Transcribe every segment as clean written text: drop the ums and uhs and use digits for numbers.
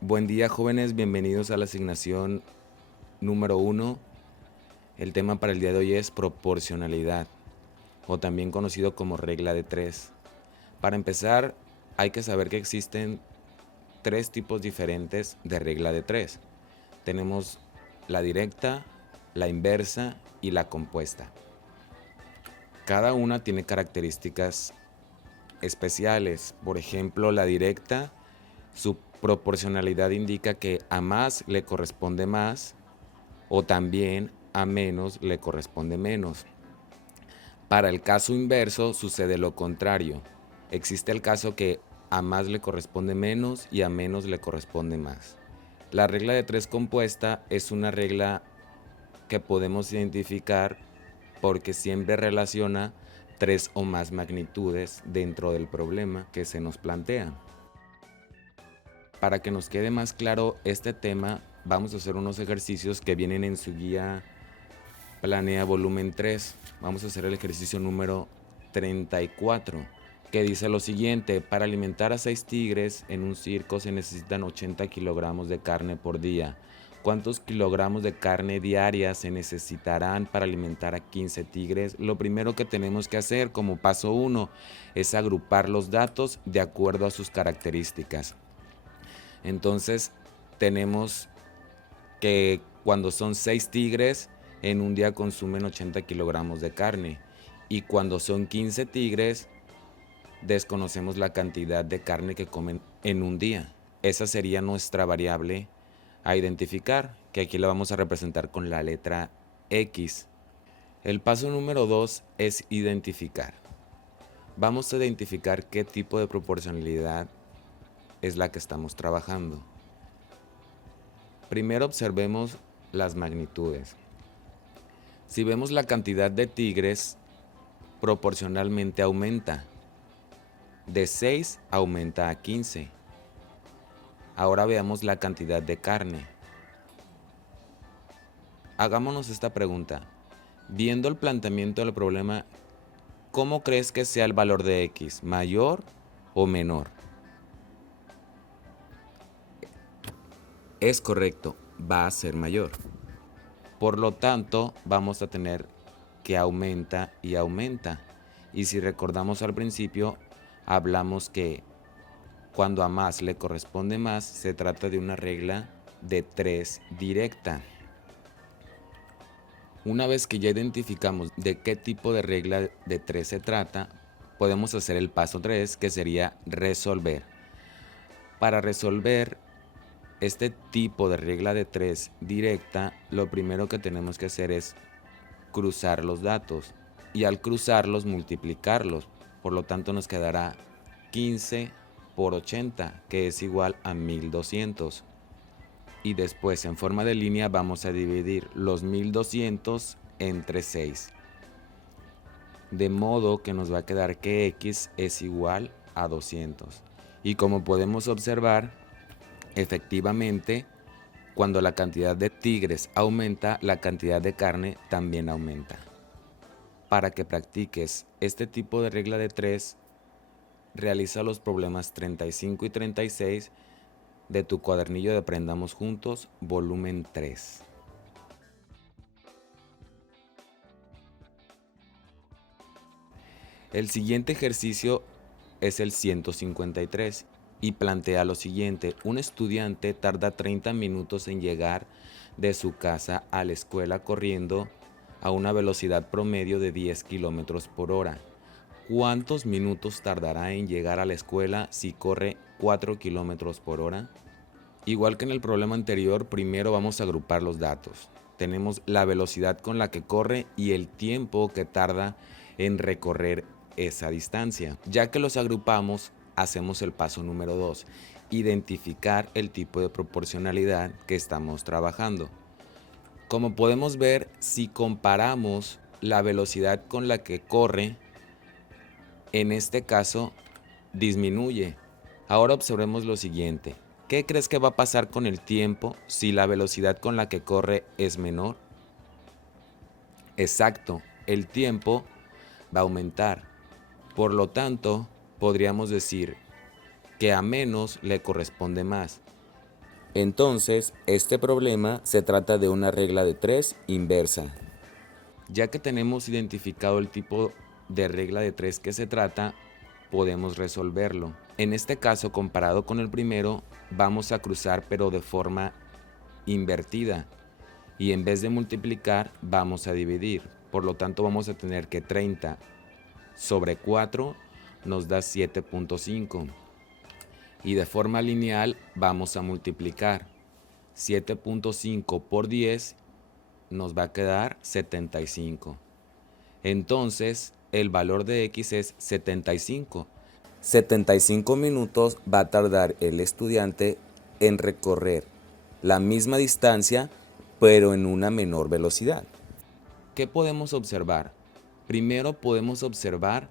Buen día, jóvenes, bienvenidos a la asignación número 1. El tema para el día de hoy es proporcionalidad, o también conocido como regla de 3. Para empezar, hay que saber que existen 3 tipos diferentes de regla de 3. Tenemos la directa, la inversa y la compuesta. Cada una tiene características especiales. Por ejemplo, la directa, su proporcionalidad indica que a más le corresponde más o también a menos le corresponde menos. Para el caso inverso sucede lo contrario. Existe el caso que a más le corresponde menos y a menos le corresponde más. La regla de 3 compuesta es una regla que podemos identificar porque siempre relaciona 3 o más magnitudes dentro del problema que se nos plantea. Para que nos quede más claro este tema, vamos a hacer unos ejercicios que vienen en su guía Planea volumen 3. Vamos a hacer el ejercicio número 34, que dice lo siguiente: para alimentar a 6 tigres en un circo se necesitan 80 kilogramos de carne por día. ¿Cuántos kilogramos de carne diaria se necesitarán para alimentar a 15 tigres? Lo primero que tenemos que hacer como paso 1 es agrupar los datos de acuerdo a sus características. Entonces tenemos que cuando son 6 tigres, en un día consumen 80 kilogramos de carne. Y cuando son 15 tigres, desconocemos la cantidad de carne que comen en un día. Esa sería nuestra variable a identificar, que aquí la vamos a representar con la letra X. El paso número 2 es identificar. Vamos a identificar qué tipo de proporcionalidad es la que estamos trabajando. Primero observemos las magnitudes. Si vemos la cantidad de tigres, proporcionalmente aumenta. De 6 aumenta a 15. Ahora veamos la cantidad de carne. Hagámonos esta pregunta. Viendo el planteamiento del problema, ¿cómo crees que sea el valor de X? ¿Mayor o menor? Es correcto, va a ser mayor. Por lo tanto, vamos a tener que aumenta y aumenta. Y si recordamos al principio, hablamos que cuando a más le corresponde más, se trata de una regla de 3 directa. Una vez que ya identificamos de qué tipo de regla de 3 se trata, podemos hacer el paso 3, que sería resolver. Para resolver este tipo de regla de 3 directa, lo primero que tenemos que hacer es cruzar los datos y al cruzarlos multiplicarlos. Por lo tanto nos quedará 15 por 80, que es igual a 1200. Y después en forma de línea vamos a dividir los 1200 entre 6. De modo que nos va a quedar que X es igual a 200. Y como podemos observar, efectivamente, cuando la cantidad de tigres aumenta, la cantidad de carne también aumenta. Para que practiques este tipo de regla de 3, realiza los problemas 35 y 36 de tu cuadernillo de Aprendamos Juntos, volumen 3. El siguiente ejercicio es el 153 y plantea lo siguiente: un estudiante tarda 30 minutos en llegar de su casa a la escuela corriendo a una velocidad promedio de 10 kilómetros por hora. ¿Cuántos minutos tardará en llegar a la escuela si corre 4 kilómetros por hora? Igual que en el problema anterior, primero vamos a agrupar los datos. Tenemos la velocidad con la que corre y el tiempo que tarda en recorrer esa distancia. Ya que los agrupamos, hacemos el paso número 2, identificar el tipo de proporcionalidad que estamos trabajando. Como podemos ver, si comparamos la velocidad con la que corre, en este caso disminuye. Ahora observemos lo siguiente. ¿Qué crees que va a pasar con el tiempo si la velocidad con la que corre es menor? Exacto, el tiempo va a aumentar. Por lo tanto, podríamos decir que a menos le corresponde más. Entonces, este problema se trata de una regla de 3 inversa. Ya que tenemos identificado el tipo de regla de 3 que se trata, podemos resolverlo. En este caso, comparado con el primero, vamos a cruzar pero de forma invertida. Y en vez de multiplicar, vamos a dividir. Por lo tanto, vamos a tener que 30 sobre 4 nos da 7.5. Y de forma lineal vamos a multiplicar. 7.5 por 10 nos va a quedar 75. Entonces, el valor de x es 75. 75 minutos va a tardar el estudiante en recorrer la misma distancia, pero en una menor velocidad. ¿Qué podemos observar? Primero podemos observar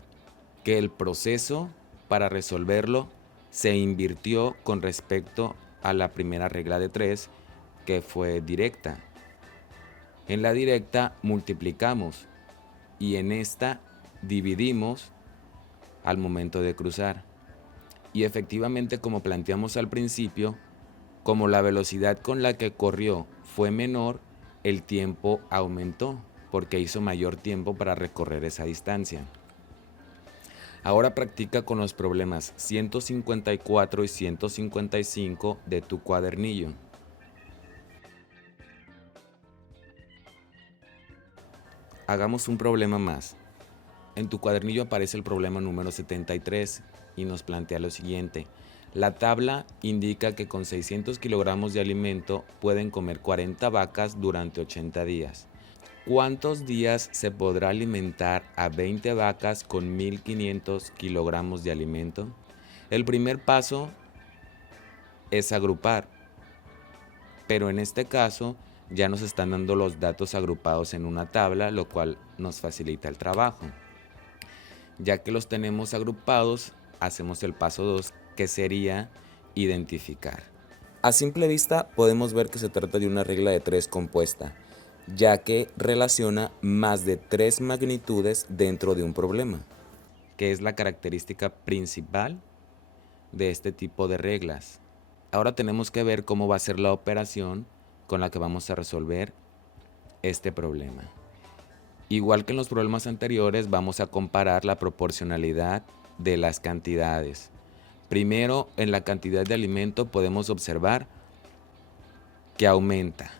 que el proceso para resolverlo se invirtió con respecto a la primera regla de 3, que fue directa. En la directa multiplicamos y en esta dividimos al momento de cruzar. Y efectivamente, como planteamos al principio, como la velocidad con la que corrió fue menor, el tiempo aumentó porque hizo mayor tiempo para recorrer esa distancia. Ahora practica con los problemas 154 y 155 de tu cuadernillo. Hagamos un problema más. En tu cuadernillo aparece el problema número 73 y nos plantea lo siguiente. La tabla indica que con 600 kilogramos de alimento pueden comer 40 vacas durante 80 días. ¿Cuántos días se podrá alimentar a 20 vacas con 1500 kilogramos de alimento? El primer paso es agrupar, pero en este caso ya nos están dando los datos agrupados en una tabla, lo cual nos facilita el trabajo. Ya que los tenemos agrupados, hacemos el paso 2, que sería identificar. A simple vista podemos ver que se trata de una regla de 3 compuesta, ya que relaciona más de 3 magnitudes dentro de un problema, que es la característica principal de este tipo de reglas. Ahora tenemos que ver cómo va a ser la operación con la que vamos a resolver este problema. Igual que en los problemas anteriores, vamos a comparar la proporcionalidad de las cantidades. Primero, en la cantidad de alimento podemos observar que aumenta.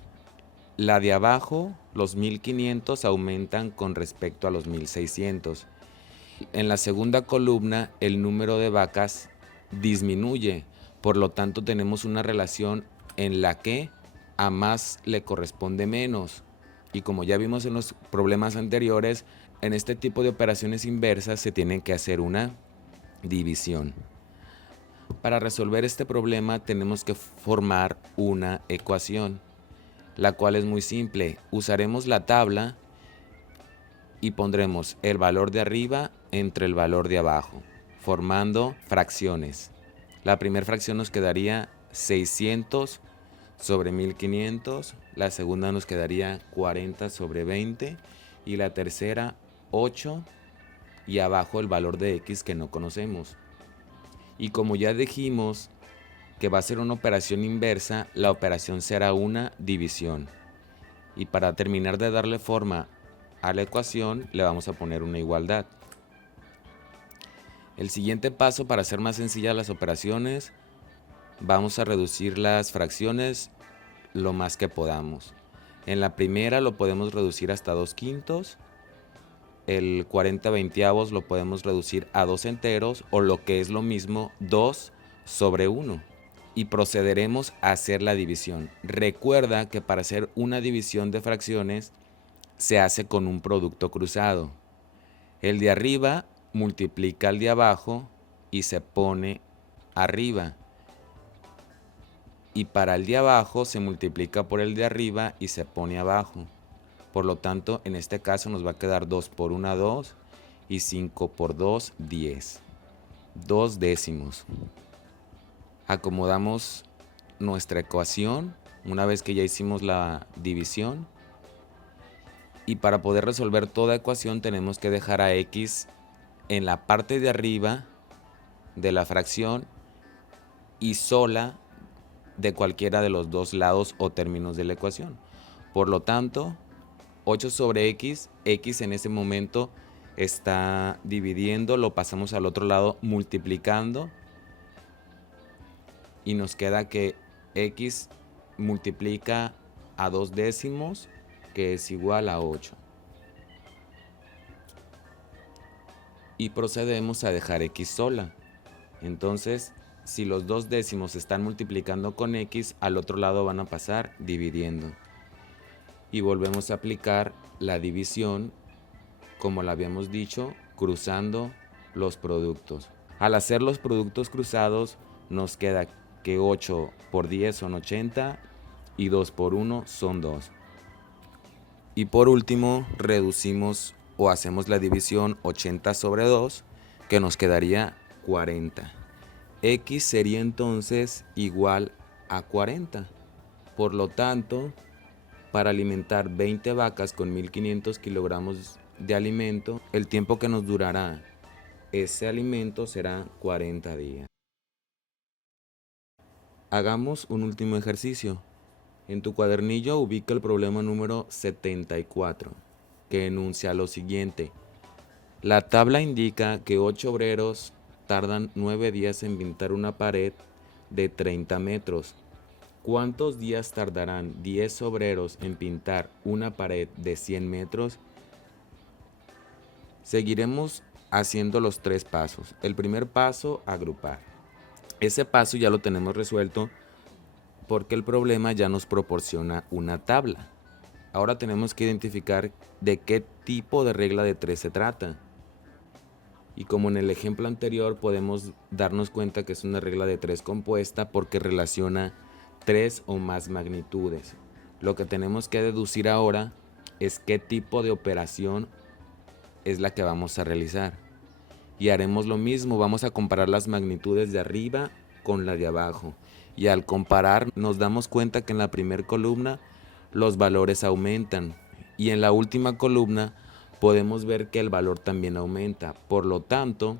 La de abajo, los 1500, aumentan con respecto a los 1600. En la segunda columna, el número de vacas disminuye. Por lo tanto, tenemos una relación en la que a más le corresponde menos. Y como ya vimos en los problemas anteriores, en este tipo de operaciones inversas se tiene que hacer una división. Para resolver este problema tenemos que formar una ecuación, la cual es muy simple. Usaremos la tabla y pondremos el valor de arriba entre el valor de abajo, formando fracciones. La primera fracción nos quedaría 600 sobre 1500, la segunda nos quedaría 40 sobre 20 y la tercera 8 y abajo el valor de x que no conocemos. Y como ya dijimos que va a ser una operación inversa, la operación será una división. Y para terminar de darle forma a la ecuación, le vamos a poner una igualdad. El siguiente paso, para hacer más sencillas las operaciones, vamos a reducir las fracciones lo más que podamos. En la primera lo podemos reducir hasta 2/5. El 40/20 lo podemos reducir a 2 enteros, o lo que es lo mismo, 2 sobre 1. Y procederemos a hacer la división. Recuerda que para hacer una división de fracciones se hace con un producto cruzado. El de arriba multiplica al de abajo y se pone arriba. Y para el de abajo se multiplica por el de arriba y se pone abajo. Por lo tanto, en este caso nos va a quedar 2 por 1, 2 y 5 por 2, 10. 2 décimos. Acomodamos nuestra ecuación una vez que ya hicimos la división. Y para poder resolver toda ecuación tenemos que dejar a x en la parte de arriba de la fracción y sola de cualquiera de los dos lados o términos de la ecuación. Por lo tanto, 8 sobre x, x en ese momento está dividiendo, lo pasamos al otro lado multiplicando y nos queda que x multiplica a 2 décimos, que es igual a 8. Y procedemos a dejar x sola. Entonces, si los 2 décimos están multiplicando con x, al otro lado van a pasar dividiendo. Y volvemos a aplicar la división, como la habíamos dicho, cruzando los productos. Al hacer los productos cruzados, nos queda que 8 por 10 son 80 y 2 por 1 son 2. Y por último, reducimos o hacemos la división 80 sobre 2, que nos quedaría 40. X sería entonces igual a 40. Por lo tanto, para alimentar 20 vacas con 1500 kilogramos de alimento, el tiempo que nos durará ese alimento será 40 días. Hagamos un último ejercicio. En tu cuadernillo ubica el problema número 74, que enuncia lo siguiente. La tabla indica que 8 obreros tardan 9 días en pintar una pared de 30 metros. ¿Cuántos días tardarán 10 obreros en pintar una pared de 100 metros? Seguiremos haciendo los 3 pasos. El primer paso, agrupar. Ese paso ya lo tenemos resuelto porque el problema ya nos proporciona una tabla. Ahora tenemos que identificar de qué tipo de regla de 3 se trata. Y como en el ejemplo anterior podemos darnos cuenta que es una regla de 3 compuesta porque relaciona 3 o más magnitudes. Lo que tenemos que deducir ahora es qué tipo de operación es la que vamos a realizar. Y haremos lo mismo, vamos a comparar las magnitudes de arriba con la de abajo. Y al comparar nos damos cuenta que en la primera columna los valores aumentan y en la última columna podemos ver que el valor también aumenta. Por lo tanto,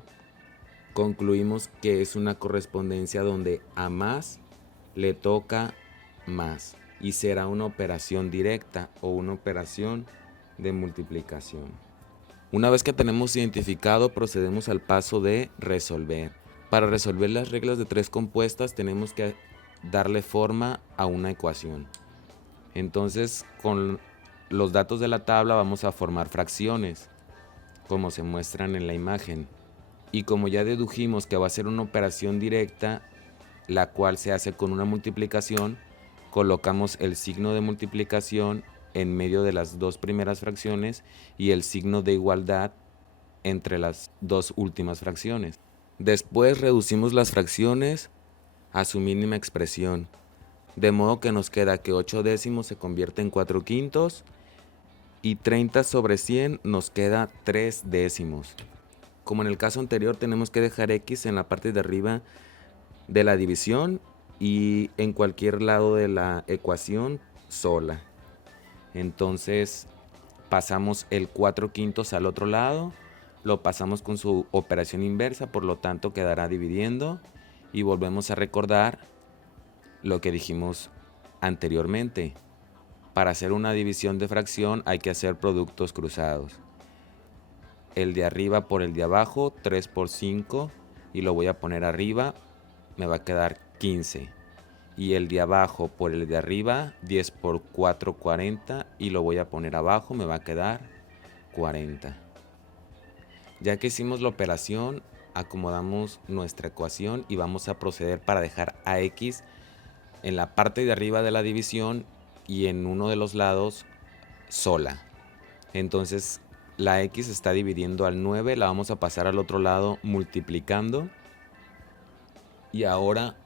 concluimos que es una correspondencia donde a más le toca más y será una operación directa o una operación de multiplicación. Una vez que tenemos identificado, procedemos al paso de resolver. Para resolver las reglas de 3 compuestas tenemos que darle forma a una ecuación. Entonces, con los datos de la tabla vamos a formar fracciones, como se muestran en la imagen. Y como ya dedujimos que va a ser una operación directa, la cual se hace con una multiplicación, colocamos el signo de multiplicación en medio de las 2 primeras fracciones y el signo de igualdad entre las 2 últimas fracciones. Después reducimos las fracciones a su mínima expresión, de modo que nos queda que 8 décimos se convierte en 4 quintos y 30 sobre 100 nos queda 3 décimos. Como en el caso anterior, tenemos que dejar x en la parte de arriba de la división y en cualquier lado de la ecuación sola. Entonces pasamos el 4 quintos al otro lado, lo pasamos con su operación inversa, por lo tanto quedará dividiendo y volvemos a recordar lo que dijimos anteriormente. Para hacer una división de fracción hay que hacer productos cruzados. El de arriba por el de abajo, 3 por 5 y lo voy a poner arriba, me va a quedar 15. Y el de abajo por el de arriba, 10 por 4, 40 y lo voy a poner abajo, me va a quedar 40. Ya que hicimos la operación, acomodamos nuestra ecuación y vamos a proceder para dejar a x en la parte de arriba de la división y en uno de los lados sola. Entonces la x está dividiendo al 9, la vamos a pasar al otro lado multiplicando y ahora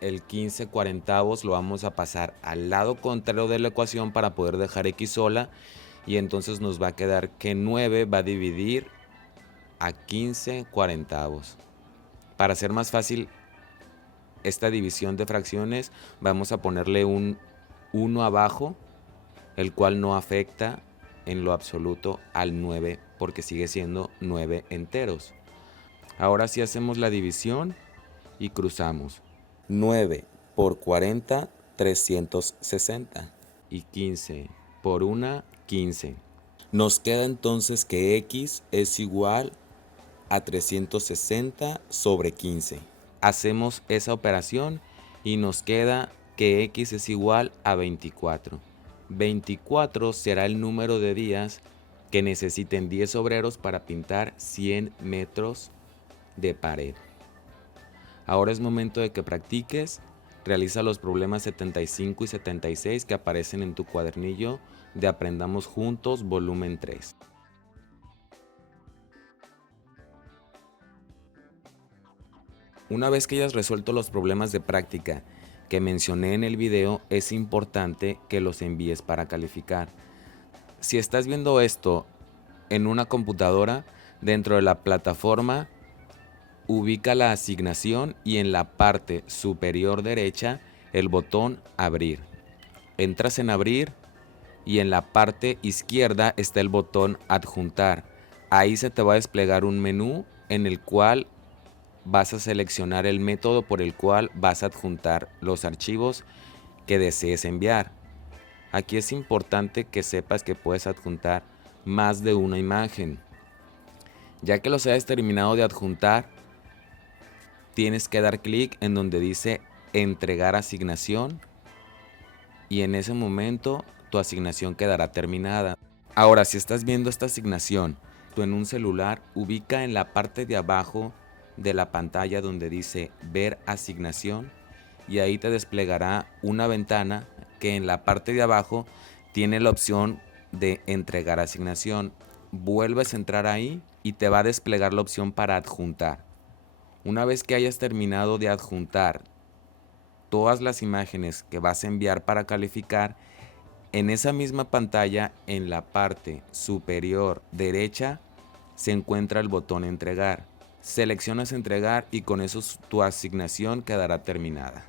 el 15 cuarentavos lo vamos a pasar al lado contrario de la ecuación para poder dejar x sola y entonces nos va a quedar que 9 va a dividir a 15 cuarentavos. Para hacer más fácil esta división de fracciones vamos a ponerle un 1 abajo, el cual no afecta en lo absoluto al 9 porque sigue siendo 9 enteros. Ahora sí hacemos la división y cruzamos. 9 por 40, 360. Y 15 por 1, 15. Nos queda entonces que x es igual a 360 sobre 15. Hacemos esa operación y nos queda que x es igual a 24. 24 será el número de días que necesiten 10 obreros para pintar 100 metros de pared. Ahora es momento de que practiques. Realiza los problemas 75 y 76 que aparecen en tu cuadernillo de Aprendamos Juntos, volumen 3. Una vez que hayas resuelto los problemas de práctica que mencioné en el video, es importante que los envíes para calificar. Si estás viendo esto en una computadora, dentro de la plataforma, ubica la asignación y en la parte superior derecha el botón Abrir. Entras en Abrir y en la parte izquierda está el botón Adjuntar. Ahí se te va a desplegar un menú en el cual vas a seleccionar el método por el cual vas a adjuntar los archivos que desees enviar. Aquí es importante que sepas que puedes adjuntar más de una imagen. Ya que los hayas terminado de adjuntar, tienes que dar clic en donde dice entregar asignación y en ese momento tu asignación quedará terminada. Ahora, si estás viendo esta asignación tú en un celular, ubica en la parte de abajo de la pantalla donde dice ver asignación y ahí te desplegará una ventana que en la parte de abajo tiene la opción de entregar asignación. Vuelves a entrar ahí y te va a desplegar la opción para adjuntar. Una vez que hayas terminado de adjuntar todas las imágenes que vas a enviar para calificar, en esa misma pantalla, en la parte superior derecha, se encuentra el botón entregar. Seleccionas entregar y con eso tu asignación quedará terminada.